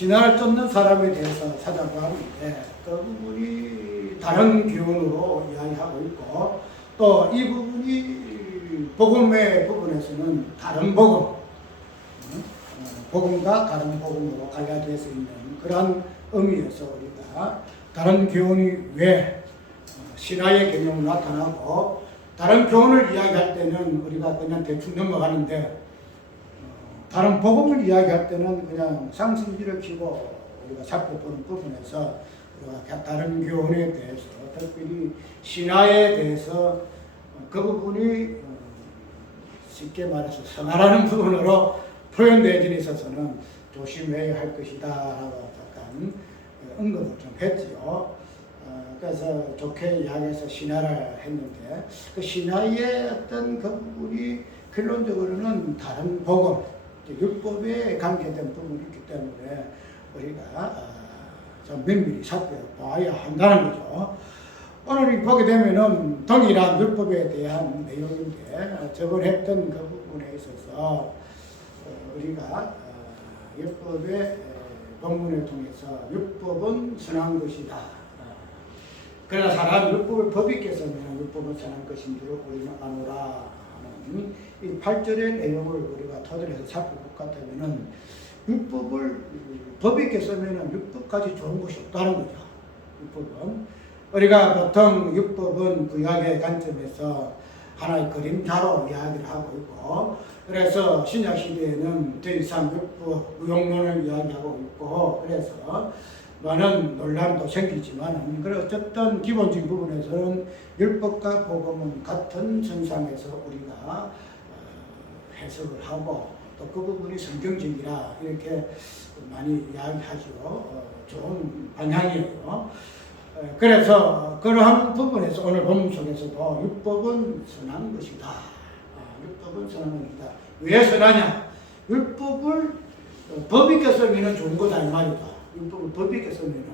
신화를 쫓는 사람에 대해서 찾아보고 하는데 그 부분이 다른 교훈으로 이야기하고 있고 또 이 부분이 복음의 부분에서는 다른 복음, 복음과 다른 복음으로 갈라질 수 있는 그러한 의미에서 우리가 다른 교훈이 왜 신화의 개념으로 나타나고 다른 교훈을 이야기할 때는 우리가 그냥 대충 넘어가는데 다른 복음을 이야기할 때는 그냥 상승기를 키고 우리가 살펴보는 부분에서 우리가 다른 교훈에 대해서 특별히 신화에 대해서 그 부분이 쉽게 말해서 성화라는 부분으로 표현되어져 있어서는 조심해야 할 것이다 라고 약간 언급을 좀 했지요. 그래서 좋게 이야기해서 신화를 했는데 그 신화의 어떤 그 부분이 결론적으로는 다른 복음, 율법에 관계된 부분이 있기 때문에 우리가 좀 면밀히 살펴봐야 한다는 거죠. 오늘 보게 되면은 동일한 율법에 대한 내용인데 저번 했던 그 부분에 있어서 우리가 율법의 본문을 통해서 율법은 선한 것이다. 그러나 사람 율법을 법이 깼으면 율법은 선한 것인 줄 우리는 아노라 하는 이 8절의 내용을 우리가 토대로 살펴볼 것 같으면은 율법을 법이 깼으면 율법까지 좋은 것이 없다는 거죠. 율법은 우리가 보통 율법은 구약의 관점에서 하나의 그림자로 이야기를 하고 있고 그래서 신약 시대에는 더 이상 율법 무용론을 이야기하고 있고 그래서 많은 논란도 생기지만 그래 어쨌든 기본적인 부분에서는 율법과 복음은 같은 선상에서 우리가 해석을 하고 또 그 부분이 성경적이라 이렇게 많이 이야기하죠. 좋은 방향이에요. 그래서 그러한 부분에서 오늘 본문 속에서도 율법은 선한 것이다. 율법은 선한 것이다. 왜 선하냐? 율법을 법이 깼으면 좋은 거다 이 말이다. 율법을 법이 깼으면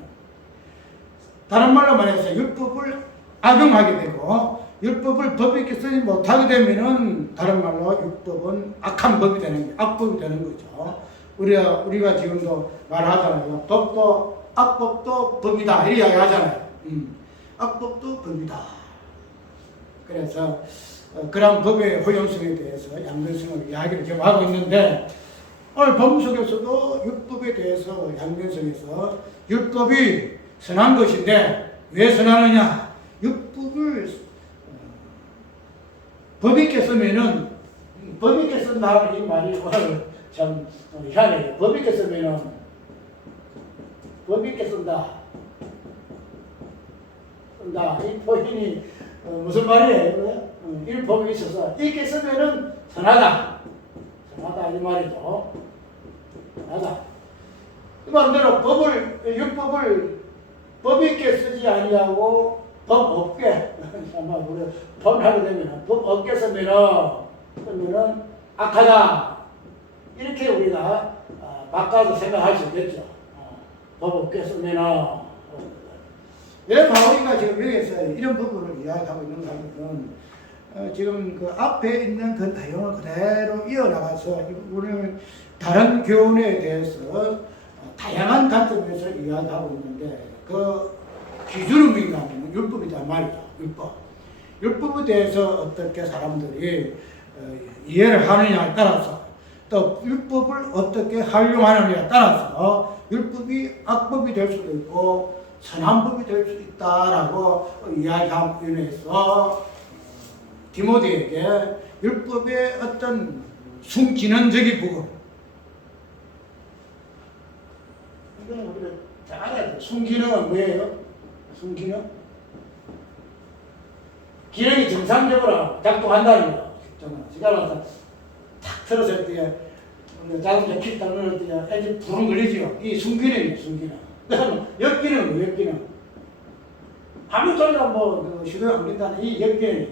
다른 말로 말해서 율법을 악용하게 되고 율법을 법이 깼지 못하게 되면은 다른 말로 율법은 악한 법이 되는 게 악법이 되는 거죠. 우리가 지금도 말하잖아요. 법도 악법도 법이다 이렇게 이야기하잖아요. 악법도 법이다. 그래서 그런 법의 허용성에 대해서 양면성을 이야기를 지금 하고 있는데 오늘 본문 속에서도 율법에 대해서 양면성에서 율법이 선한 것인데 왜 선하느냐? 율법을 법이 깼으면은 법이 깼은다 이 말이 오늘 참 희한해요. 법이 깼으면은 법이 깼은다. 이 표현이 무슨 말이에요? 일법이 있어서 이 깼으면은 선하다. 선하다 이 말이죠. 선하다. 그 반대로 율법을 법이 있게 쓰지 아니하고 법 없게 아마 우리 법하게 되면 법 없게 쓰면은 악하다 이렇게 우리가 바꿔서 생각할 수 있겠죠. 법 없게 쓰면은 왜 바울이가 지금 여기서 이런 부분을 이야기하고 있는가 하면 지금 그 앞에 있는 그 내용을 그대로 이어나가서 오늘 다른 교훈에 대해서 다양한 관점에서 이야기하고 있는데 그 기준은 뭔가 하면 율법이다 말이죠. 율법에 대해서 어떻게 사람들이 이해를 하느냐에 따라서 또 율법을 어떻게 활용하느냐에 따라서 율법이 악법이 될 수도 있고 선한 법이 될 수도 있다라고 이야기함으로 인해서 디모데에게 율법의 어떤 순기능적인 부분 이거는 우리가 잘 알아야 돼요. 순기능은 뭐예요? 순기능? 기능이 정상적으로 작동한다는 거예요. 시간을 탁 틀었을 때 자동차 키 딱 넣을 때 엔진 부릉 걸리죠. 이 순기능이에요. 순기능. 그다음 역기능, 역기능. 아무 소리나 시도에 안 된다는 이 역기능이에요.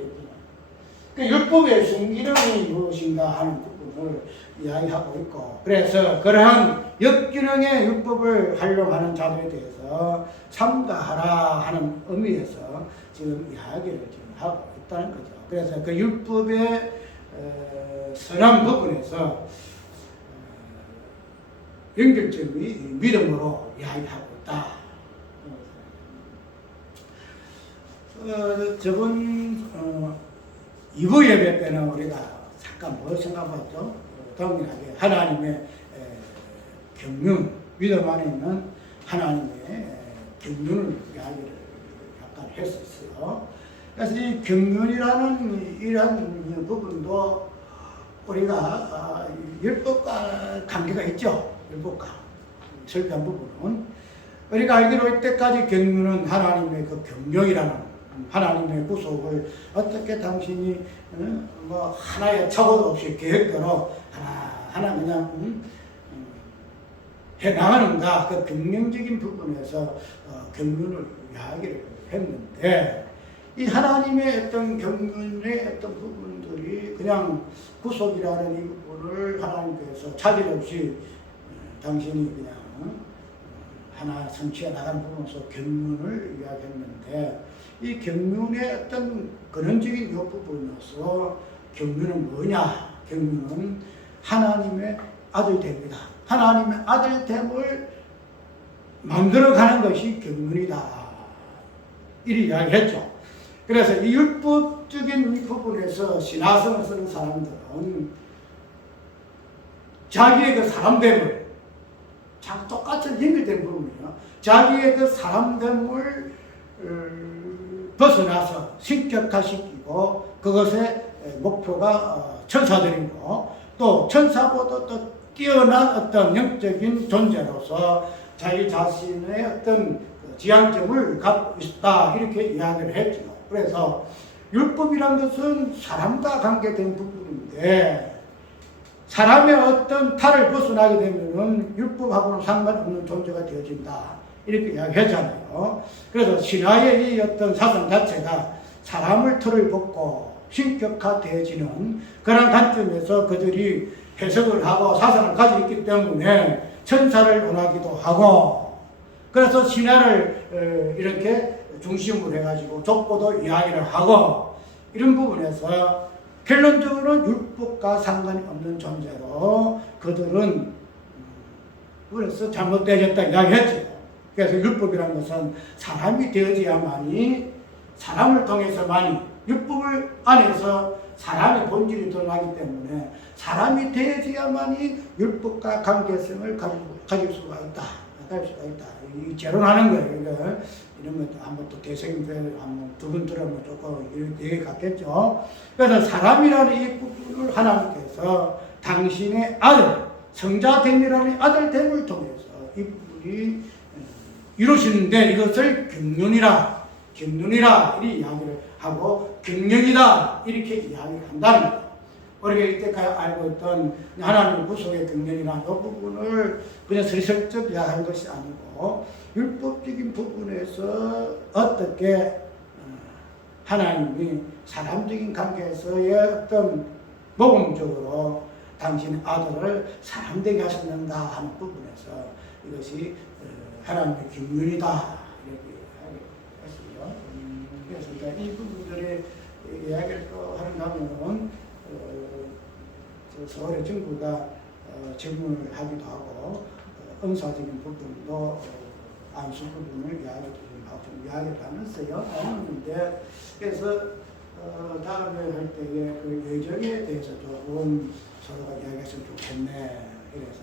그 율법의 순기능이 무엇인가 하는 부분을 이야기하고 있고 그래서 그러한 역기능의 율법을 활용하는 자들에 대해서 삼가하라 하는 의미에서 지금 이야기를 지금 하고 있다는 거죠. 그래서 그 율법의 선한 부분에서 연결점이 믿음으로 이야기하고 있다. 저번 2부 예배 때는 우리가 잠깐 뭘 생각했죠? 동일하게 하나님의 경륜, 믿음 안에 있는 하나님의 경륜을 이야기를 약간 했었어요. 그래서 이 경륜이라는 이런 부분도 우리가 율법과 관계가 있죠. 율법과 설교한 부분은 우리가 알기로 이때까지 경륜은 하나님의 그 경륜이라는 하나님의 구속을 어떻게 당신이 뭐 하나의 착오도 없이 계획대로 하나 그냥 해나가는가 그 경륜적인 부분에서 경륜을 이야기를 했는데 이 하나님의 어떤 경륜의 어떤 부분들이 그냥 구속이라는 이 부분을 하나님께서 차질 없이 당신이 그냥 하나 성취해 나가는 부분에서 경륜을 이야기했는데 이 경륜의 어떤 근원적인 이 부분에서 경륜은 뭐냐? 경륜은 하나님의 아들됨이다. 하나님의 아들됨을 만들어가는 것이 경륜이다. 이리 이야기했죠. 그래서 이 율법적인 이 부분에서 신화성을 쓰는 사람들은 자기의 그 사람됨을 똑같은 연결된 부분이에요. 자기의 그 사람됨을 벗어나서 신격화시키고 그것의 목표가 천사들이고 또 천사보다 또 뛰어난 어떤 영적인 존재로서 자기 자신의 어떤 지향점을 갖고 있다 이렇게 이야기를 했죠. 그래서 율법이란 것은 사람과 관계된 부분인데 사람의 어떤 탈을 벗어나게 되면은 율법하고는 상관없는 존재가 되어진다. 이렇게 이야기했잖아요. 그래서 신화의 이 어떤 사상 자체가 사람을 틀을 벗고 신격화되어지는 그런 관점에서 그들이 해석을 하고 사상을 가지고 있기 때문에 천사를 원하기도 하고 그래서 신화를 이렇게 중심으로 해가지고 족보도 이야기를 하고 이런 부분에서 결론적으로는 율법과 상관이 없는 존재로 그들은 그래서 잘못되었다 이야기했죠. 그래서 율법이라는 것은 사람이 되어져야만이 사람을 통해서만이 율법을 안에서 사람의 본질이 드러나기 때문에 사람이 되어져야만이 율법과 관계성을 가질 수가 있다. 이 재론하는 거예요. 이런 것도 한번 또 대생들 한번 두 분 들으면 조금 이해 같겠죠. 그래서 사람이라는 이 부분을 하나님께서 당신의 아들, 성자됨이라는 아들됨을 통해서 이 부분이 이루시는데 이것을 경륜이라 이렇게 이야기를 하고 경륜이다 이렇게 이야기를 한다는 거예요. 우리가 이때까지 알고 있던 하나님 구속의 경륜이라는 이 부분을 그냥 슬슬쩍 이야기하는 것이 아니고 율법적인 부분에서 어떻게 하나님이 사람적인 관계에서의 어떤 모범적으로 당신의 아들을 사람되게 하셨는가 하는 부분에서 이것이 하나님의 경륜이다 이렇게 했어요. 그래서 이 부분들의 이야기를 또 하는가 하면은 서울의 정부가 질문을 하기도 하고 은사적인 부분도 안수 부분을 이야기를 하면서요. 하는데 그래서 다음에 할 때에 그 예정에 대해서 조금 서로가 이야기했으면 좋겠네. 그래서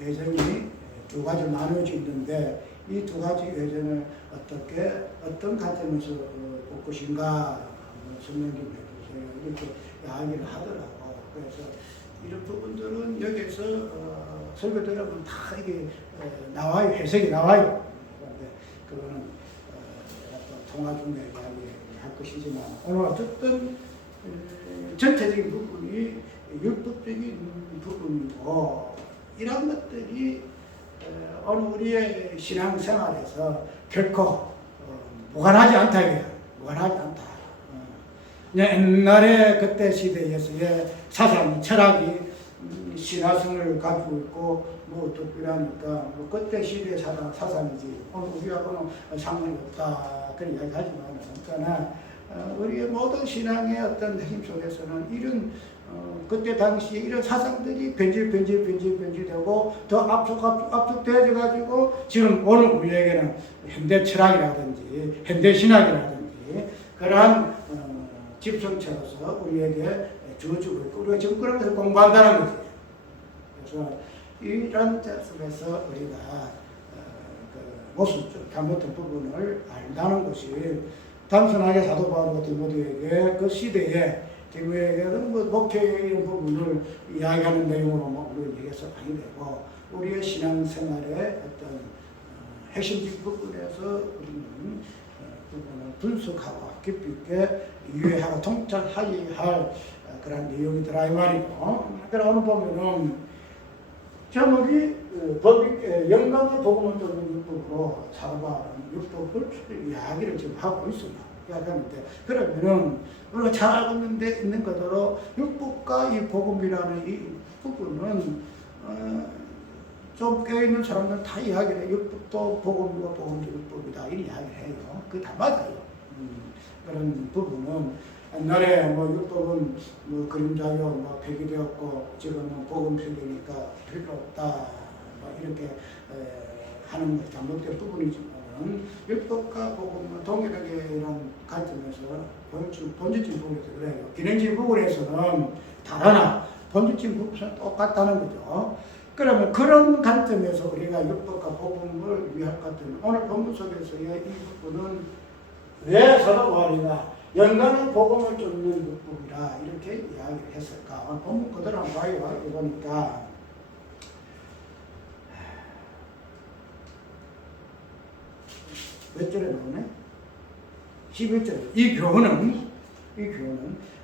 예정이 두 가지 나누어져 있는데 이 두 가지 예정을 어떤 관점에서 볼 것인가 설명 좀 해주세요. 이렇게 이야기를 하더라고. 그래서 이런 부분들은 여기서 설교 들으면 다 이게 나와요. 해석이 나와요. 그런데 그거는 통화 중에 이야기할 것이지만 오늘 어쨌든 전체적인 부분이 율법적인 부분이고 이런 것들이 오늘 우리의 신앙생활에서 결코 무관하지 않다. 무관하지 않다. 옛날에 그때 시대에서의 사상, 철학이 신화성을 가지고 있고 뭐 특별하니까 뭐 그때 시대의 사상이지 오늘 우리하고는 상관이 없다 그런 이야기 하지만 그러나 우리의 모든 신앙의 어떤 힘 속에서는 이런 그때 당시에 이런 사상들이 변질되고 더 압축되어져 가지고 지금 오늘 우리에게는 현대 철학이라든지 현대 신학이라든지 그러한 집성체로서 우리에게 주어지고 있고 우리가 지금 그러면서 공부한다는 거지. 그래서 이런 속에서 우리가 모순적 잘못된 부분을 안다는 것이 단순하게 사도 바울과 디모데에게 그 시대에 디모데에게는 뭐 목회의 이런 부분을 이야기하는 내용으로 우리가 얘기해서 많이 되고 우리의 신앙생활의 어떤 핵심적 부분에서 우리는 부분을 분석하고 깊이 있게 이해하고 통찰하여야 할 그런 내용이더라 이 말이고. 그러나 오늘 보면은 제목이 영광의 복음을 쫓는 율법으로 사도바울은 율법을 이야기를 지금 하고 있습니다. 이야기하는데 그러면은 우리가 잘 알고 있는 그대로 율법과 이 복음이라는 이 부분은 좀 깨어있는 사람들은 다 이야기를 해요. 율법도 복음이고 복음도 율법이다 이런 이야기를 해요. 그게 다 맞아요. 그런 부분은 옛날에 뭐 율법은 뭐 그림자요 뭐 폐기되었고 지금은 복음 시대니까 필요 없다 뭐 이렇게 하는 것 잘못된 부분이지만 율법과 복음은 동일하게 이런 관점에서 본질적인 부분에서 그래요. 기능적인 부분에서는 다르나 본질적인 부분은 똑같다는 거죠. 그러면 그런 관점에서 우리가 율법과 복음을 위할 것 같으면 오늘 본문 속에서의 이 부분은 왜 사도 바울이가 영광의 복음을 쫓는 율법이라 이렇게 이야기를 했을까? 오늘 본문 그대로 한번 봐요. 보니까 몇 절에 나오네? 11절에 이 교훈은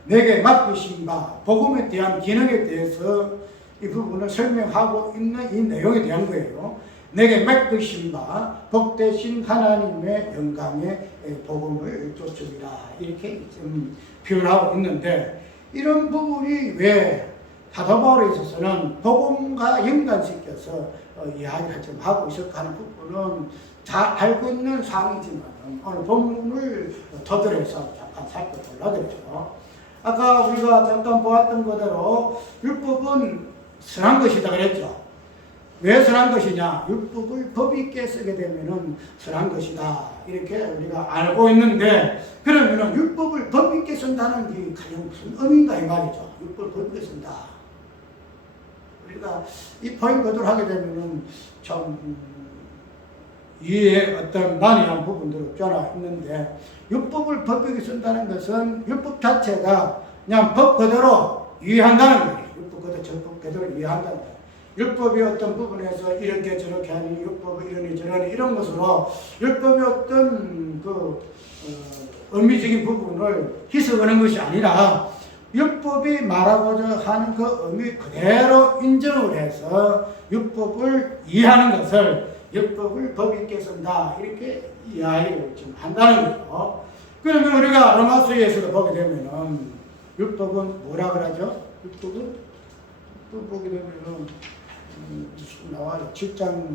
내게 맡기신 바 복음에 대한 기능에 대해서 이 부분을 설명하고 있는 이 내용에 대한 거예요. 내게 맡기신 바 복되신 하나님의 영광의 복음을 쫓으리라 이렇게 표현하고 있는데 이런 부분이 왜 사도 바울에 있어서는 복음과 연관시켜서 이야기를 좀 하고 있을까 하는 부분은 잘 알고 있는 사항이지만 오늘 본문을 토대로해서 잠깐 살펴보려고 그러죠. 아까 우리가 잠깐 보았던 그대로 율법은 선한 것이다 그랬죠. 왜 선한 것이냐? 율법을 법 있게 쓰게 되면은 선한 것이다. 이렇게 우리가 알고 있는데, 그러면은 율법을 법 있게 쓴다는 게 가장 무슨 의미인가 이 말이죠. 율법을 법 있게 쓴다. 우리가 이 포인트를 하게 되면은 참 이해에 어떤 난해한 부분들이 없잖아 있는데, 율법을 법 있게 쓴다는 것은 율법 자체가 그냥 법 그대로 이해한다는 거예요. 율법 그대로 정법 그대로 이해한다는 거예요. 율법이 어떤 부분에서 이렇게 저렇게 하니 율법이 이러니 저러니 이런 것으로 율법이 어떤 의미적인 부분을 희석하는 것이 아니라 율법이 말하고자 하는 그 의미 그대로 인정을 해서 율법을 이해하는 것을 율법을 법 있게 쓴다 이렇게 이야기를 좀 한다는 거죠. 그러면 우리가 로마서에서도 보게 되면은 율법은 뭐라 그러죠? 율법은 보게 되면은 나와요. 7장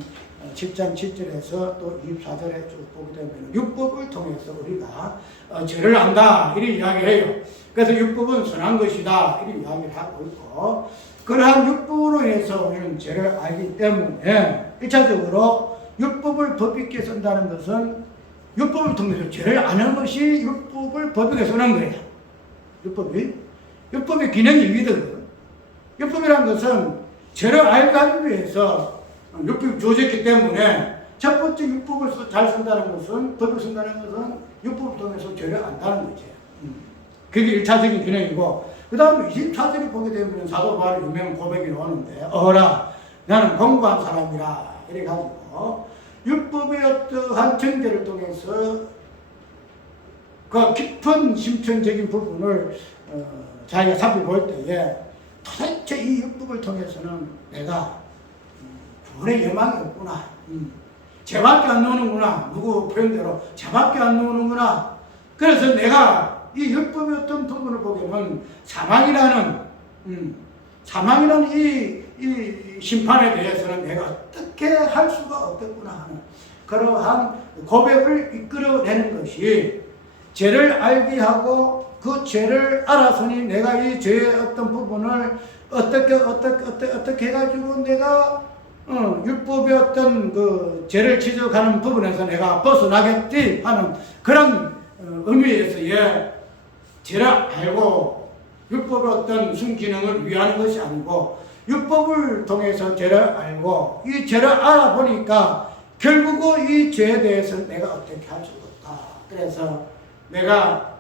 7절에서 또 24절에 쭉 보게 되면 율법을 통해서 우리가 죄를 안다 이렇게 이야기해요. 그래서 율법은 선한 것이다 이렇게 이야기를 하고 있고 그러한 율법으로 인해서 우리는 죄를 알기 때문에 1차적으로 율법을 법 있게 쓴다는 것은 율법을 통해서 죄를 아는 것이 율법을 법 있게 쓰는 거예요. 율법의 기능이 이거거든. 율법이라는 것은 죄를 알기 위해서 율법이 주어졌기 때문에 첫 번째 율법을 잘 쓴다는 것은 법을 쓴다는 것은 율법을 통해서 죄를 안다는 거지. 그게 1차적인 기능이고 그 다음에 24절을 보게 되면 사도 바울의 유명한 고백이 나오는데 어라 나는 공부한 사람이라 이래 가지고 율법의 어떠한 전제를 통해서 그 깊은 심층적인 부분을 자기가 살펴볼 때에 도대체 이 율법을 통해서는 내가 구원의 여망이 없구나. 죄밖에 안 나오는구나. 누구 표현대로 죄밖에 안 나오는구나. 그래서 내가 이 율법의 어떤 부분을 보게는 사망이라는 이 심판에 대해서는 내가 어떻게 할 수가 없겠구나 하는 그러한 고백을 이끌어내는 것이 죄를 알게 하고 그 죄를 알아서니 내가 이 죄의 어떤 부분을 어떻게 해가지고 내가 율법의 어떤 그 죄를 지적하는 부분에서 내가 벗어나겠지 하는 그런 의미에서의 죄를 알고 율법의 어떤 순기능을 위하는 것이 아니고 율법을 통해서 죄를 알고 이 죄를 알아보니까 결국은 이 죄에 대해서 내가 어떻게 할 수가 없다. 그래서 내가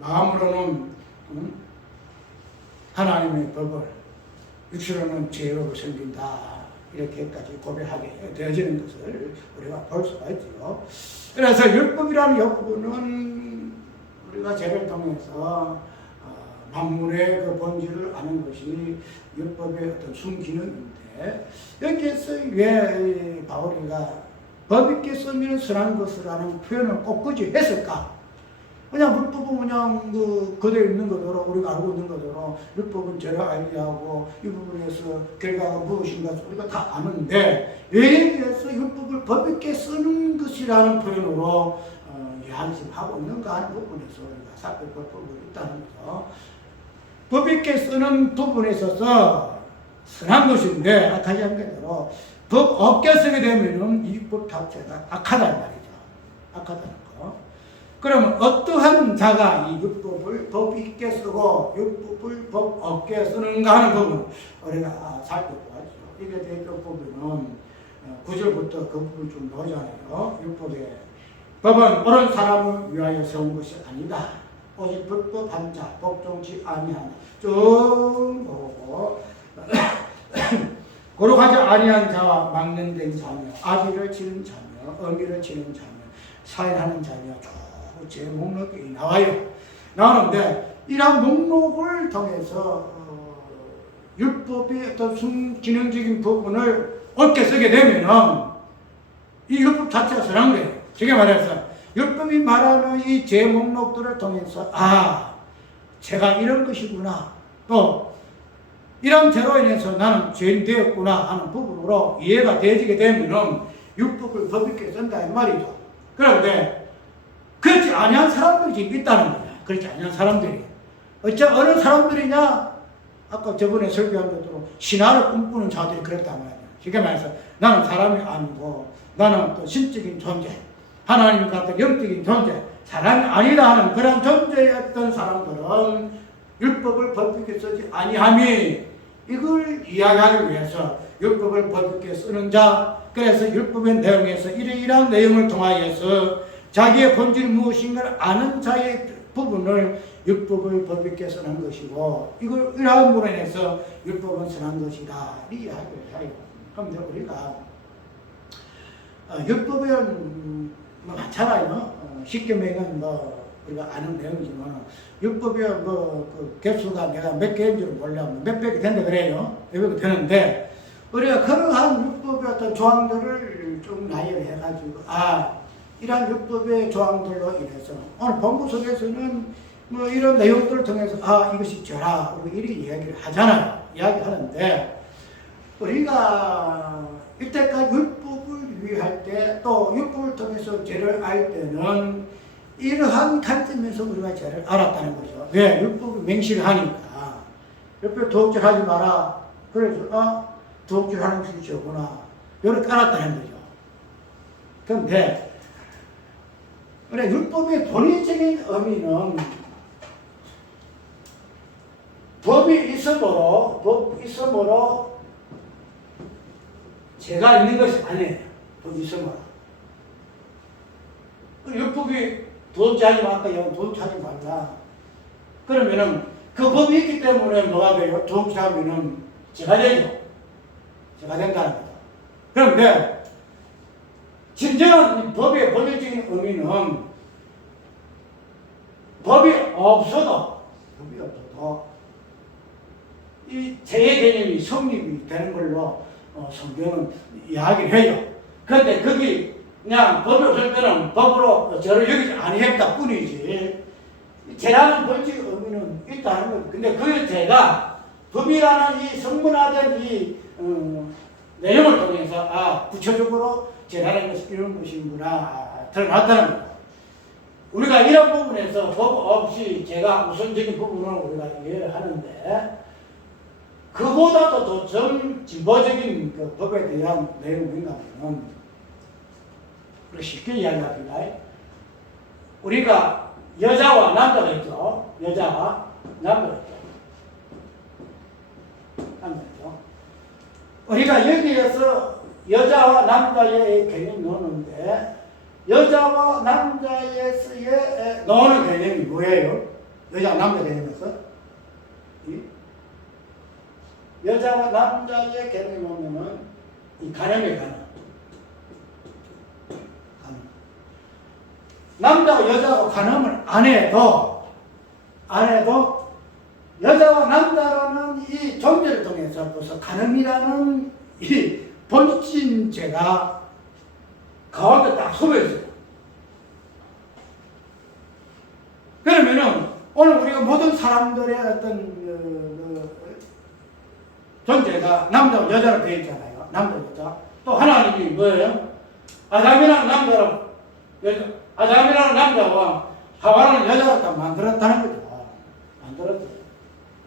마음으로는 하나님의 법을 육체로는 죄로 섬긴다. 이렇게까지 고백하게 되어지는 것을 우리가 볼 수가 있죠. 그래서 율법이라는 부분은 우리가 죄를 통해서 만물의 그 본질을 아는 것이 율법의 어떤 순기능인데 여기에서 왜 바울이가 법 있게 쓰면 선한 것이라는 표현을 꼭 굳이 했을까? 그냥 율법은 그냥 그대로 있는 거대로 우리가 알고 있는 거대로 율법은 죄를 알게 하고 이 부분에서 결과가 무엇인가 우리가 다 아는데 왜 그래서 율법을 법 있게 쓰는 것이라는 표현으로 이야기하고 있는가 하는 부분에서 우리가 살펴볼 부분이 있다는 거죠. 법 있게 쓰는 부분에 있어서 선한 것인데 다시 한 대로 법 없게 쓰게 되면은 이 법 자체가 악하다는 말이죠. 악하다는 거. 그러면 어떠한 자가 이 율법을 법 있게 쓰고 율법을 법 없게 쓰는가 하는 부분 우리가 살펴보았죠. 이게 대표 보면은 9절부터 그 부분 좀 나오잖아요. 율법에 법은 옳은 사람을 위하여 세운 것이 아니다. 오직 불법한 자, 복종치 아니한 쭉 보고 거룩하지 아니한 자와 막론된 자며 악의를 치는 자며 어미를 치는 자며 사인하는 자며 제 목록이 나와요. 나오는데 이러한 목록을 통해서 율법의 어떤 순기능적인 부분을 옳게 쓰게 되면은 이 율법 자체가 선한 거예요. 쉽게 말해서 율법이 말하는 이 제 목록들을 통해서 제가 이런 것이구나 또 이런 죄로 인해서 나는 죄인 되었구나 하는 부분으로 이해가 되어지게 되면은 율법을 법 있게 쓴다 이 말이죠. 그런데 그렇지 아니한 사람들이 지금 있다는 거야. 그렇지 아니한 사람들이. 어느 사람들이냐? 아까 저번에 설교한 것처럼 신화를 꿈꾸는 자들이 그랬단 말이야. 쉽게 말해서 나는 사람이 아니고 나는 또 신적인 존재, 하나님 같은 영적인 존재, 사람이 아니다 하는 그런 존재였던 사람들은 율법을 법 있게 쓰지 아니함이 이걸 이야기하기 위해서 율법을 법 있게 쓰는 자, 그래서 율법의 내용에서 이러한 내용을 통하여서 자기의 본질이 무엇인가를 아는 자의 부분을 율법을 법 있게 쓰는 것이고 이걸 이러한 부분에 인해서 율법은 선한 것이다 이 이야기를 해요. 그런데 우리가 율법은 많잖아요. 십계명은 우리가 아는 내용이지만 율법의 그 개수가 내가 몇 개인 줄 몰라 몇백이 된다 그래요. 몇백이 되는데 우리가 그러한 율법의 어떤 조항들을 좀 나열해가지고 이러한 율법의 조항들로 인해서 오늘 본문 속에서는 이런 내용들을 통해서 이것이 죄라 우리 이렇게 이야기를 하잖아요. 이야기하는데 우리가 이때까지 율법을 위할 때 또 율법을 통해서 죄를 알 때는 이러한 관점에서 우리가 죄를 알았다는 거죠. 왜? 율법이 맹시를 하니까 율법 도둑질하지 마라. 그래서 도둑질하는 것이 죄구나. 이렇게 알았다는 거죠. 그런데 율법의 본의적인 의미는 법이 있으므로 죄가 있는 것이 아니에요. 법이 있으므로. 율법이 도둑질하지 말까? 도둑질하지 말라. 그러면은 그 법이 있기 때문에 뭐가 돼요? 도둑질하면은 죄가 되죠. 죄가 된다는 거죠. 그런데 진정한 법의 본질적인 의미는 법이 없어도 이 죄의 개념이 성립이 되는 걸로 성경은 이야기를 해요. 그런데 거기 그냥 법이 없을 때는 법으로 죄를 여기지 아니했다 뿐이지 죄라는 본질 의미는 있다는 거예요. 근데 그 죄가 법이라는 이 성문화된 이 내용을 통해서 구체적으로 죄라는 것이 이런 것이구나 드러났다는 거예요. 우리가 이런 부분에서 법 없이 죄가 우선적인 부분을 우리가 이해를 하는데 그보다도 더 진보적인 그 법에 대한 내용인가면 쉽게 이야기합니다. 우리가 여자와 남자가 있죠. 여자와 남자가 있죠. 남자죠. 우리가 여기에서 여자와 남자의 개념이 노는데 여자와 남자에서의 노는 개념이 뭐예요? 여자와 남자 개념에서 여자와 남자의 개념이 보면은 이 간음의 간음. 남자와 여자가 간음을 안 해도 여자와 남자라는 이 존재를 통해서 벌써 간음이라는 이 본진죄가 가운데 딱 소멸했어요. 그러면은 오늘 우리가 모든 사람들의 어떤 존재가 남자와 여자로 되어 있잖아요. 남자, 여자. 또 하나님이 뭐예요? 아담이라는 남자와 하와라는 여자를 딱 만들었다는 거죠. 만들었어요.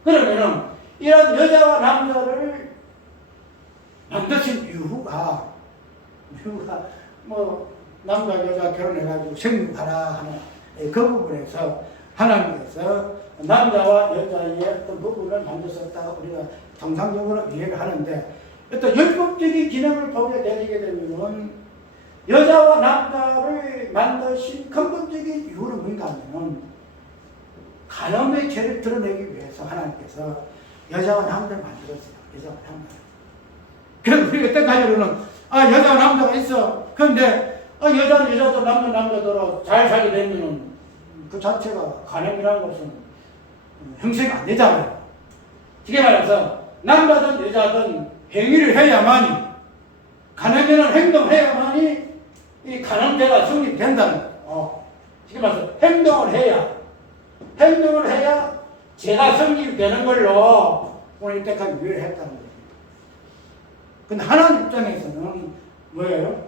그러면은 이런 여자와 남자를 만드신 이유가 뭐 남자 여자 결혼해가지고 생육하라 하는 그 부분에서 하나님께서 남자와 여자의 어떤 부분을 만드셨다가 우리가 정상적으로 이해를 하는데 어떤 율법적인 기능을 보게 되게 되면은 여자와 남자를 만드신 근본적인 이유는 뭔가 하면은 간음의 죄를 드러내기 위해서 하나님께서 여자와 남자를 만들었어요. 여자와 남자. 그래서 우리가 때까지는 여자와 남자가 있어. 그런데 여자는 여자도 남자도 잘 살게 되면은 그 자체가 간음이라는 것은 형성이 안 되잖아요. 쉽게 말해서 남자든 여자든 행위를 해야만이 간음이라는 행동을 해야만이 이 간음죄가 성립된다는 거예요. 쉽게 말해서 행동을 해야 죄가 성립되는 걸로 오늘 이때까지 이해를 했다는 거예요. 근데 하나님 입장에서는 뭐예요?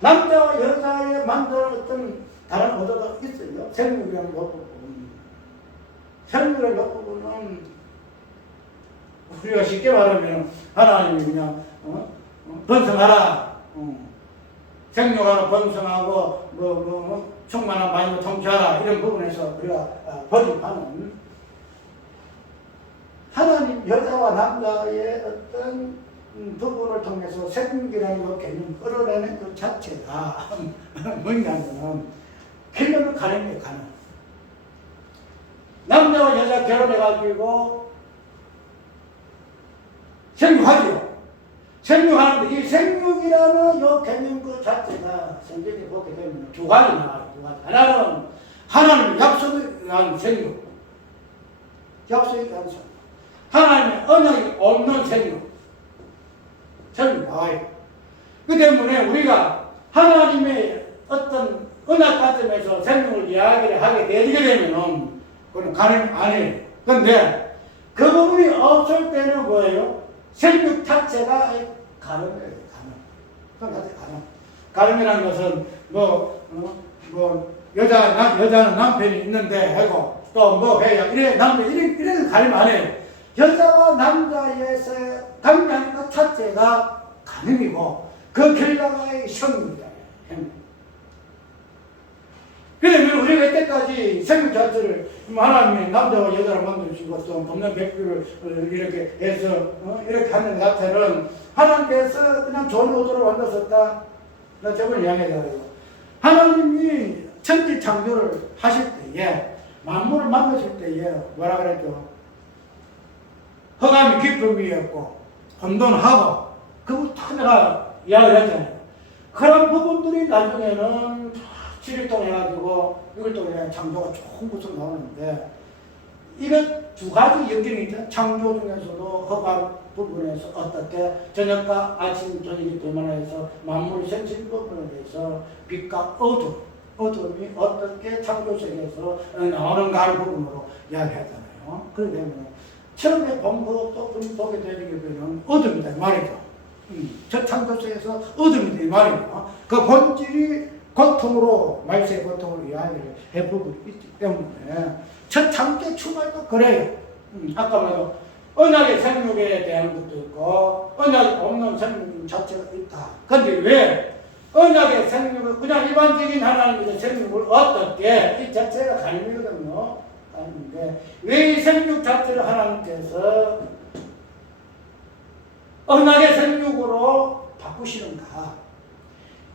남자와 여자의 만드는 어떤 다른 의도가 있어요. 생육이라는 요법은. 생육이라는 요법은 우리가 쉽게 말하면 하나님이 그냥 번성하라. 생육하라 번성하고 충만한 마음으로 통치하라 이런 부분에서 우리가 번입하는 하나님 여자와 남자의 어떤 부분을 통해서 생육이라는 그 개념을 끌어내는 그 자체가 뭔가 하면 결론은 가능해요. 가능. 남자와 여자 결혼해가지고 생육하죠. 생육하는데 이 생육이라는 요 개념 그 자체가 성경에 보게 되면 두 가지 나와요. 두 가지. 하나는 하나님의 약속에 의한 생육. 약속에 의한 생육. 하나님의 언약이 없는 생육. 생육 나와요. 그 때문에 우리가 하나님의 어떤 언약 관점에서 생육을 이야기를 하게 되게 되면은 그건 가능 안 해요. 그런데 그 부분이 없을 때는 뭐예요? 생육 자체가 가능해요. 가능. 가능이라는 것은 여자는 남편이 있는데 하고 또 뭐 해야 이래 가능 안 해요. 여자와 남자에서 강한 것 자체가 가능이고 그 결과가 성육이잖아요. 그러면 우리가 이때까지 생육 자체를 하나님이 남자와 여자를 만드시고 또 법령 백규를 이렇게 해서 이렇게 하는 것 자체는 하나님께서 그냥 좋은 의도로 만드셨다. 나 저번에 이야기했잖아요. 하나님이 천지 창조를 하실 때에 만물을 만드실 때에 뭐라 그랬죠? 허감이 기쁨이었고 혼돈하고 그걸 다 내가 이야기를 했잖아요. 그런 부분들이 나중에는 치립동 해가지고 6일 동안 창조가 좋은 것으로 나오는데 이거 두 가지 연결이 있죠. 창조 중에서도 허감 부분에서 어떻게 저녁과 아침 저녁이 되면서 만물이 생긴 부분에 대해서 빛과 어둠이 어떻게 창조 세계에서 나오는가 하는 부분으로 이야기하잖아요. 그렇게 되면 처음에 본 것도 보게 되면 어둠이다 말이죠. 저 창조 세계에서 어둠이다 말이죠. 그 본질이 고통으로 말세의 고통으로 이야기를 해보고 있기 때문에 첫 창조 출발도 그래요. 아까 말도 언약의 생육에 대한 것도 있고 언약이 없는 생육 자체가 있다. 그런데 왜 언약의 생육을 그냥 일반적인 하나님의 생육을 어떻게 이 자체가 가능이거든요. 아닌데 왜 이 생육 자체를 하나님께서 언약의 생육으로 바꾸시는가?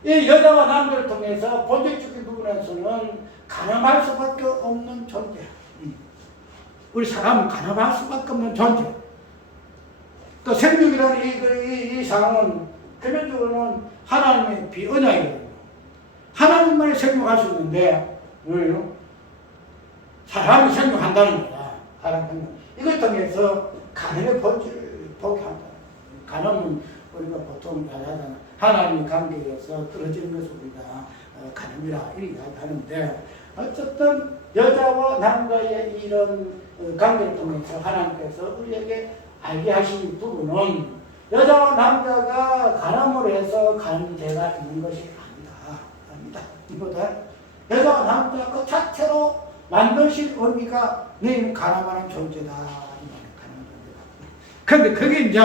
이 여자와 남자를 통해서 본질적인 부분에서는 가늠할 수밖에 없는 존재. 우리 사람은 가늠할 수밖에 없는 존재. 또 생육이라는 이 상황은 표면적으로는 하나님의 비언약이거든요. 하나님만이 생육할 수 있는데 왜요? 사람이 생육한다는 거야. 이걸 통해서 가늠의 본질을 보게 한다. 가늠은 우리가 보통 이야기하잖아. 하나님의 관계에서 떨어지는 것을 우리가 가늠이라 이렇게 이야기하는데 어쨌든 여자와 남자의 이런 관계를 통해서 하나님께서 우리에게 알게 하신 부분은 여자와 남자가 가늠으로 해서 관계가 있는 것이 아니다. 이보다 여자와 남자 그 자체로 만드신 의미가 너희는 가늠하는 존재다. 그런데 그게 이제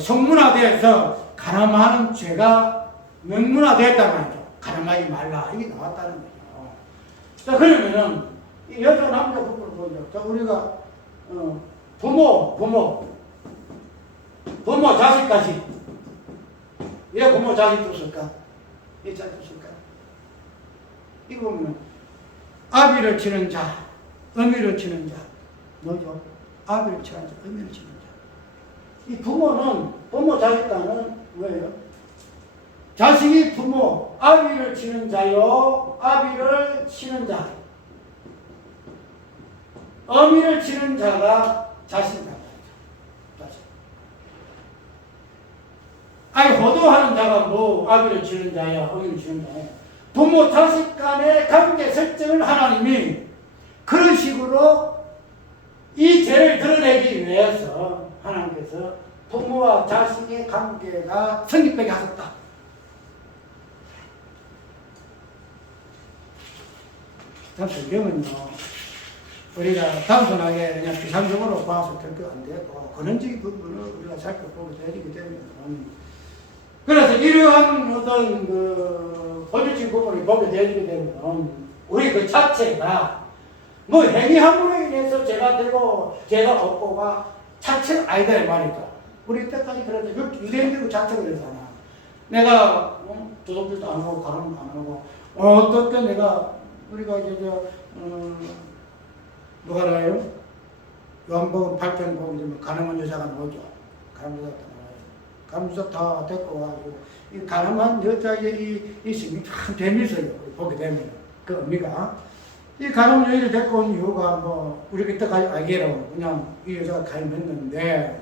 성문화돼서 가늠하는 죄가 명문화됐단 말이죠. 가늠하지 말라 이게 나왔다는 거죠. 자 그러면은 이 여자 남자 부분을 보자. 우리가 부모 자식까지 왜 부모 자식 뒀을까? 왜 자식 뒀을까? 이거 보면 아비를 치는 자, 어미를 치는 자, 뭐죠? 아비를 치는 자, 어미를 치는 자. 이 부모 자식과는 뭐예요? 자식이 부모, 아비를 치는 자요, 아비를 치는 자. 어미를 치는 자가 자식이다. 아니, 호도하는 자가 뭐, 아비를 치는 자야, 어미를 치는 자야. 부모, 자식 간의 관계 설정을 하나님이 그런 식으로 이 죄를 드러내기 위해서 하나님께서 부모와 자식의 관계가 성립되게 하셨다. 성경은요, 우리가 단순하게 그냥 비상적으로 봐서 결코 안 되고, 근원적인 부분을 우리가 살펴보게 되게 되면, 그래서 이러한 어떤 본질적인 부분을 보게 되게 되면, 우리 그 자체가 뭐 행위함으로 인해서 죄가 되고, 죄가 없고가 자체가 아니다, 이 말이죠. 우리 때까지 그랬죠. 유대인들 자체가 그러잖아. 내가 도덕질도 안 하고, 가늠도 안 하고, 어떨 때 내가, 우리가 이제, 누가 알아요? 요한복음 8장 보면 가늠한 여자가 뭐죠? 가늠한 여자가 나와요. 가늠한 여자 다 데리고 와가지고, 이 가늠한 여자의 이 심이 참 재미있어요. 보게 되면. 그 의미가. 이 가늠한 여자를 데리고 온 이유가 뭐, 우리가 이때까지 알기로 그냥 이 여자가 가늠했는데,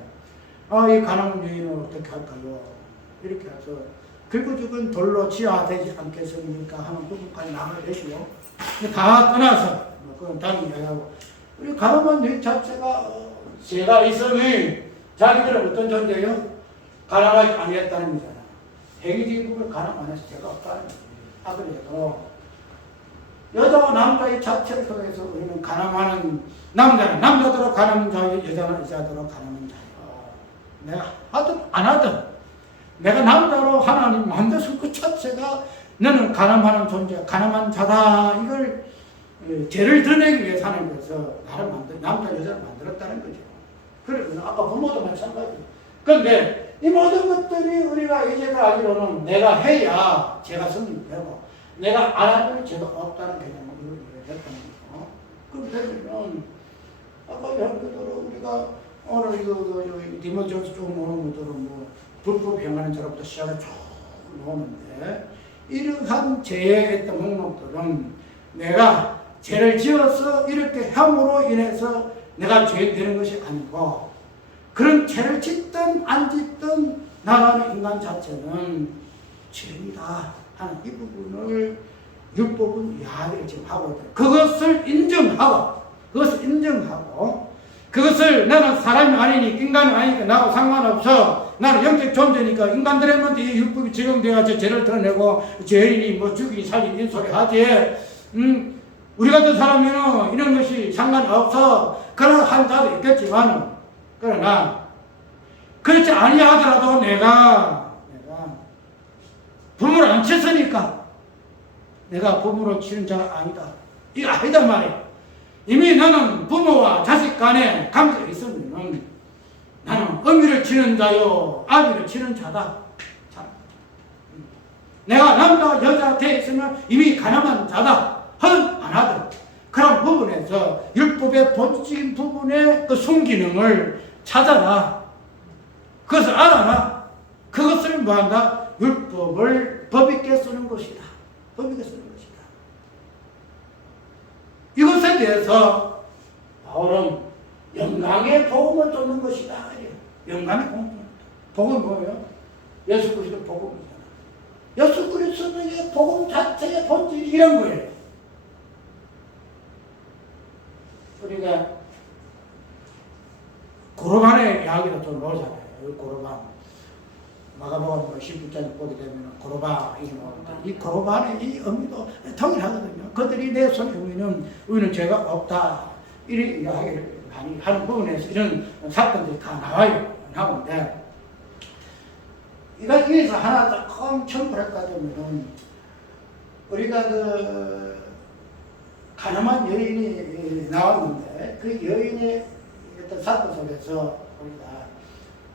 이 가늠한 여인은 어떻게 할까요? 이렇게 해서, 결국은 돌로 치하되지 않겠습니까? 하는 부분까지 나눠내시고, 다 떠나서, 그건 다른 이야기하고, 우리 가늠한 여인 자체가 죄가 있으니 자기들은 어떤 존재예요? 가늠하지 아니했다는 거잖아. 행위적인 부분을 가늠 안 해서 죄가 없다는 거예요. 그래도 여자와 남자의 자체를 통해서 우리는 가늠하는 남자는 남자대로 가늠한 자요, 여자는 여자대로 가늠한 자요. 내가 하든 안 하든 내가 남자로 하나님 만드신 그 자체가 너는 가늠하는 존재, 가늠한 자다. 이걸 죄를 드러내기 위해서 하는 것에서 나를 남자, 여자를 만들었다는 거죠. 그래서 아까 부모도 마찬가지예요. 그런데 이 모든 것들이 우리가 이제를 알기로는 내가 해야 죄가 성립되고 내가 안 하면 죄가 없다는 개념을 이야기했다는 거죠. 그렇게 되면 아까 얘기한 우리가 오늘 이거 디모데전서 쭉 오는 것들은 뭐 불법 행하는 자로부터 시작해 쭉 나오는데 이러한 죄의 어떤 목록들은 내가 죄를 지어서 이렇게 함으로 인해서 내가 죄인 되는 것이 아니고 그런 죄를 짓든 안 짓든 나라는 인간 자체는 죄인이다 하는 이 부분을 율법은 이야기를 지금 하고 있다. 그것을 인정하고 그것을 나는 사람이 아니니 인간이 아니니까 나하고 상관없어. 나는 영적 존재니까 인간들한테 이 율법이 적용돼가지고 죄를 드러내고 죄인이 뭐 죽이니 살리니 소리 하지. 우리 같은 사람이면 이런 것이 상관없어. 그런 한 자도 있겠지만 그러나 그렇지 아니하더라도 내가 부모를 안 쳤으니까 내가 부모를 치는 자가 아니다. 이거 아니다 말이야. 이미 너는 부모와 자식 간에 관계가 있으면 나는 어미를 치는 자요 아비를 치는 자다. 내가 남자 여자 돼 있으면 이미 가늠한 자다. 안 하더라. 그런 부분에서 율법의 본질적인 부분의 그 순기능을 찾아라. 그것을 알아라. 그것을 뭐한다? 율법을 법있게 쓰는 것이다. 법있게 쓰는 것이다. 이것에 대해서 바울은 영광의 복음을 쫓는 것이다. 영광의 복음. 복음은 뭐예요? 예수 그리스도 복음이잖아. 예수 그리스도의 복음 자체의 본질이 이런 거예요. 우리가 고로반의 이야기도 좀 나오잖아요. 고로반. 마가복음 19장 보게 되면 고로반 이게 나오는데 이 고로반의 이 의미도 동일하거든요. 그들이 내 손에 우리는 죄가 없다. 이런 이야기를 많이 하는 부분에서 이런 사건들이 다 나오는데 여기에서 하나 조금 첨부할 것 같으면 우리가 그 가늠한 여인이 나왔는데 그 여인의 어떤 사건 속에서 우리가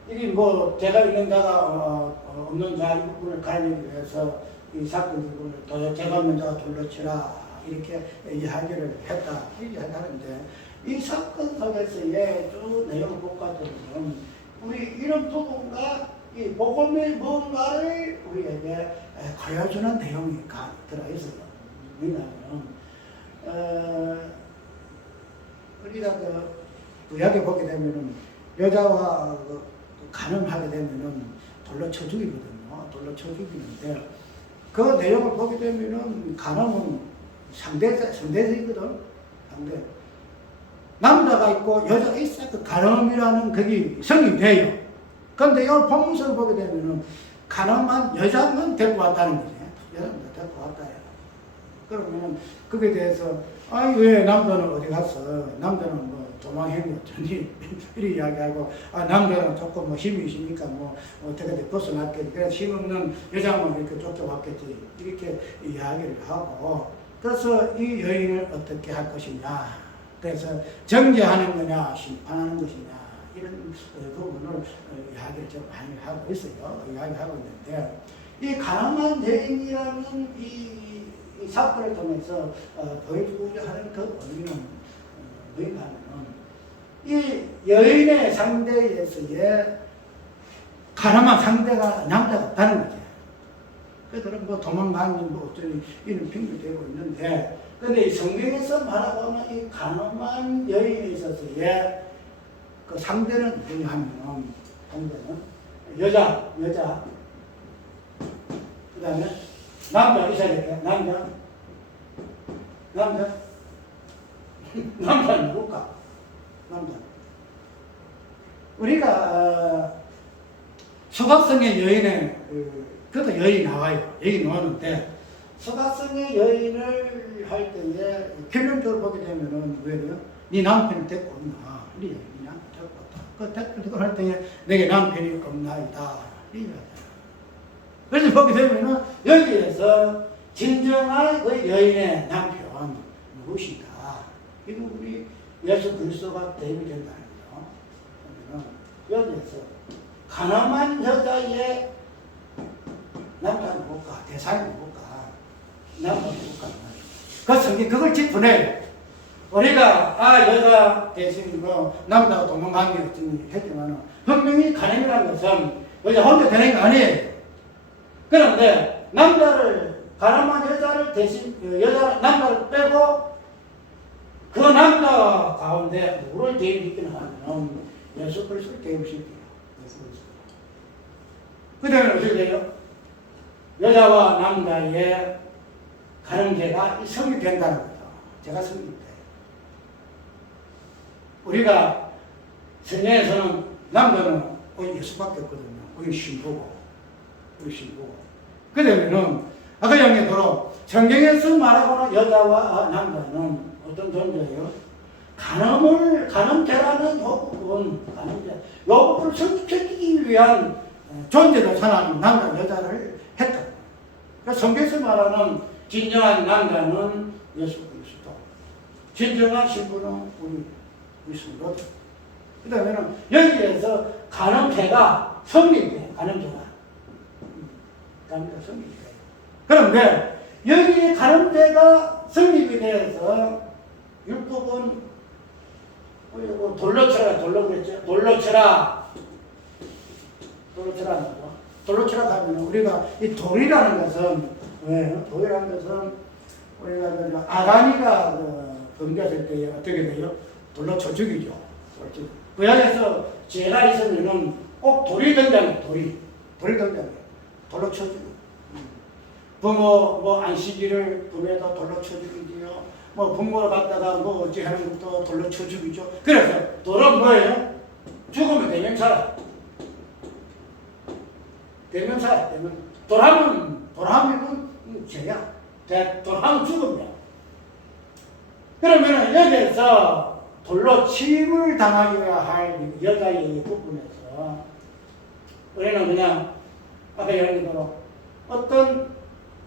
이게 뭐 죄가 있는 자가 없는 자 이 부분을 가리기 위해서 이 사건을 죄가 없는 자가 돌로 치라 이렇게 이야기를 했다 이렇게 하는데 이 사건 속에서의 쭉 내용을 볼까 하면 우리 이런 부분과 이 복음의 뭔가를 우리에게 가르쳐주는 내용이 들어있어요. 왜냐하면 우리가 그 구약에 보게 되면은 여자와 가늠하게 되면은 돌로 쳐 죽이거든요. 돌로 쳐 죽이는데 그 내용을 보게 되면은 가늠은 상대적이거든. 상대. 남자가 있고 여자가 있어야 그 가늠이라는 그게 성이 돼요. 그런데 이 본문서를 보게 되면은 가늠한 여자만 데리고 왔다는 거지. 여자만 데리고 왔다. 그러면은 그게 대해서 왜 남자는 어디 갔어? 남자는 뭐 도망했니? 이렇게 이야기하고 남자는 조금 뭐 힘이 있으니까 뭐 어떻게든 벗어났겠지. 그래서 힘없는 여자만 이렇게 쫓겨왔겠지. 이렇게 이야기를 하고 그래서 이 여인을 어떻게 할 것이냐. 그래서 정죄하는 거냐 심판하는 것이냐 이런 부분을 이야기를 좀 많이 하고 있어요. 이야기하고 있는데 이 가늠한 여인이라는 이 사건을 통해서 보여주고자 하는 그 의미는 뭐냐면 이 여인의 상대에서의 가늠한 상대가 남자가 없다는 거죠. 그들은 뭐 도망가는 뭐 어쩌니 이런 핑계 되고 있는데 근데 이 성경에서 말하고는 이 가늠한 여인에 있어서의 그 상대는 뭐냐면 상대는 여자 그 다음에 남자 있어야 돼. 남자는 누굴까? 남자. 우리가 소각성의 여인의 그것도 여인이 나와요. 여인이 나오는데 소각성의 여인을 할 때에 결론적으로 보게 되면은 왜요? 네 남편을 데리고 온나? 네 남편 데리고 왔다. 그 데리고 할 때에 내게 남편이 없나이다. 그래서 보게 되면은 여기에서 진정한 그 여인의 남편 무엇인가? 이거 우리 예수 그리스도가 대입이 된다는 거죠. 여기에서 가늠한 여자의 남자는 누굴까? 대상이 누굴까? 남자는 누굴까? 그 성경 그걸 짚어내요. 우리가 여자 대신 뭐 남자가 도망간 게 어쩌니 했지만 분명히 가늠이라는 것은 여자 혼자 되는 게 아니에요. 그런데 남자를 가늠한 여자를 대신 남자를 빼고 그 남자 가운데 누구를 대입시키는 하면 예수 그리스도를 대입시켜요. 그 다음에 어떻게 돼요? 여자와 남자의 가늠죄가 성립된다는 거죠. 제가 성립돼요. 우리가 성경에서는 남자는 예수밖에 없거든요. 우리 신부고. 그 다음에는 아까 이야기대로 성경에서 말하고는 여자와 남자는 어떤 존재예요? 가늠죄라는 부분, 가늠죄. 부분을 성립시키기 위한 존재로 하나님 남자 여자를 했다. 그래서 성경에서 말하는 진정한 남자는 예수 그리스도, 진정한 신부는 우리 성도. 그 다음에는 여기에서 가늠죄가 성립돼. 가늠죄가 성립돼. 그런데 여기 가늠죄가 성립이 되어서 율법은 돌로 쳐라, 돌로 그랬죠. 돌로 쳐라. 돌로 쳐라. 돌로 쳐라 하면 우리가 이 돌이라는 것은, 왜? 돌이라는 것은 우리가 아가니가 범죄했을 때 어떻게 돼요? 돌로 쳐 죽이죠. 그 안에서 죄가 있으면은 꼭 돌이 등장해요. 돌이 등장해요. 돌로 쳐 죽이죠. 부모 안식일을 부모에다 돌로 쳐 죽이지요. 부모를 갖다가 어찌하는 것도 돌로 쳐 죽이죠. 그래서 돌은 뭐예요? 죽으면 대명사라. 대명사야. 돌하면 죄야. 돌하면 죽음이야. 그러면 여기에서 돌로 침을 당하여야 할 여자의 부분에서 우리는 그냥 아까 예를 들어 어떤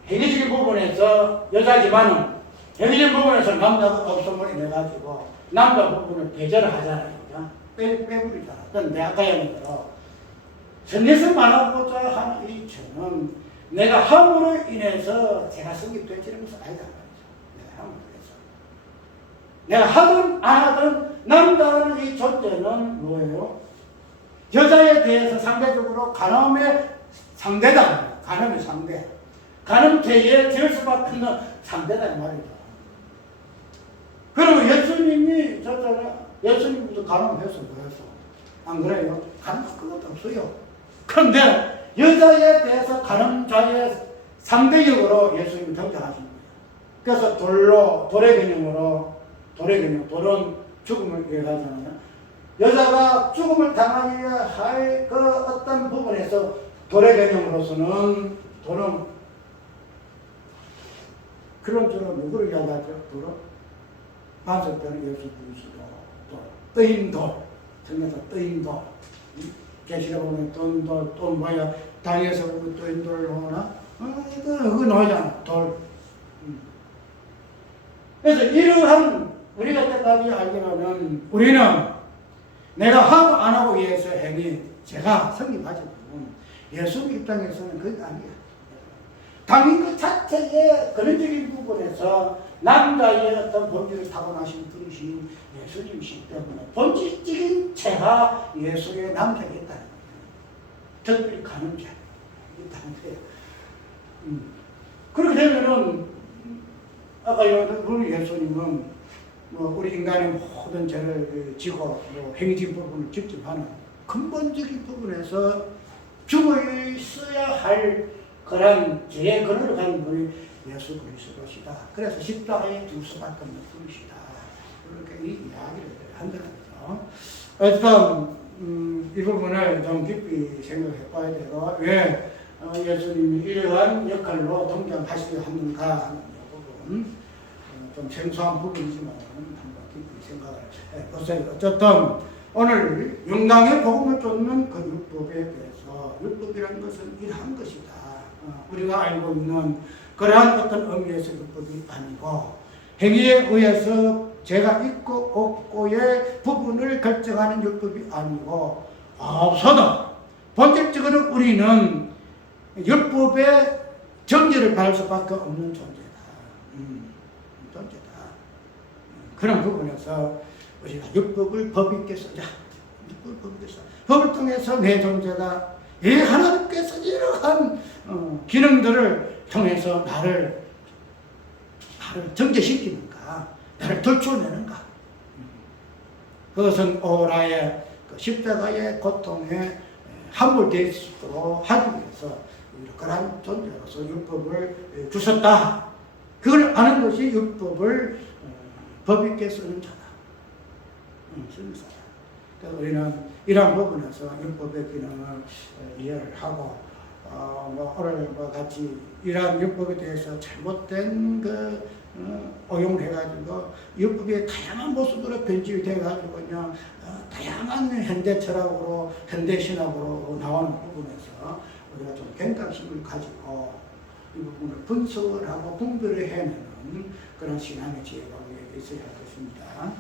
행위적인 부분에서 여자지만은 행위적인 부분에서 남자가 없음을 인해가지고 남자 부분을 배제를 하잖아요. 빼버리잖아. 그런데 아까 예를 들어 선에서 말하고자 하는 이 죄는 내가 함으로 인해서 제가 성립되지는 것은 아니다. 내가 함으로 인해서. 내가 하든 안 하든 남자라는 이 존재는 뭐예요? 여자에 대해서 상대적으로 간음의 상대다. 간음의 상대. 간음죄에 될 수밖에 없는 상대다 이 말이죠. 그러면 예수님이 예수님도 간음했어. 그래서 안 그래요? 간음할 것도 없어요. 그런데 여자에 대해서 간음자의 상대적으로 예수님이 등장하신 거예요. 그래서 돌의 개념, 돌은 죽음을 얘기하잖아요. 여자가 죽음을 당하여야 할 그 어떤 부분에서 돌의 개념으로서는 돌은 그런 줄은 누구를 이야기하죠? 돌은 반석 때는 예수 그리스도 떠인 돌, 정에서 떠인 돌. 계시록 보면 떠인 돌, 또 뭐야? 땅에서 보면 떠인 돌 나오나? 그거 나오잖아, 돌. 그래서 이러한 우리가 때까지 알기로는 우리는 내가 하고 안 하고 위해서 행위, 제가 성립하지 않으면 예수 입장에서는 그게 아니야. 당연 그 자체의 근원적인 부분에서 남자의 어떤 범죄를 타고나신 분이신 예수님이시기 때문에 본질적인 죄가 예수의 남자에 있다는 거예요. 특별히 간음죄 있다는 거예요. 그렇게 되면은 아까 우리 예수님은 우리 인간의 모든 죄를 지고 행위적인 부분을 직접 하는 근본적인 부분에서 죽어 있어야 할 그런 죄의 근원을 가진 분이 예수 그리스도시다. 그래서 십자가에 둘 수밖에 없는 분이시다. 그렇게 이 이야기를 한다는 거죠. 어쨌든 이 부분을 좀 깊이 생각해 봐야 되고 왜 예수님이 이러한 역할로 등장하시려 하는가 하는 부분 좀 생소한 부분이지만 한번 깊이 생각을 해보세요. 어쨌든 오늘 영광의 복음을 쫓는 그 율법에 대해서 율법이라는 것은 이러한 것이다. 우리가 알고 있는 그러한 어떤 의미에서 율법이 아니고 행위에 의해서 죄가 있고 없고의 부분을 결정하는 율법이 아니고 없어도 본질적으로 우리는 율법의 정죄를 받을 수밖에 없는 존재다. 존재다. 그런 부분에서 우리가 율법을 법 있게 쓰자. 법을 통해서 내 존재가 하나님께서 이러한 기능들을 통해서 나를 정죄시키는가, 나를 돌출내는가. 그것은 오라의 십자가의 고통에 함몰될 수 있도록 하기 위해서 그러한 존재로서 율법을 주셨다. 그걸 아는 것이 율법을 법 있게 쓰는 자다. 쓰는 자다. 그러니까 우리는 이러한 부분에서 율법의 기능을 이해를 하고 오늘과 같이 이러한 율법에 대해서 잘못된 오용을 해가지고 율법의 다양한 모습으로 변질이 돼가지고 그냥 다양한 현대 철학으로 현대 신학으로 나오는 부분에서 우리가 좀 경각심을 가지고 이 부분을 분석을 하고 분별을 해내는 그런 신앙의 지혜가 우리에게 있어야 할 것입니다.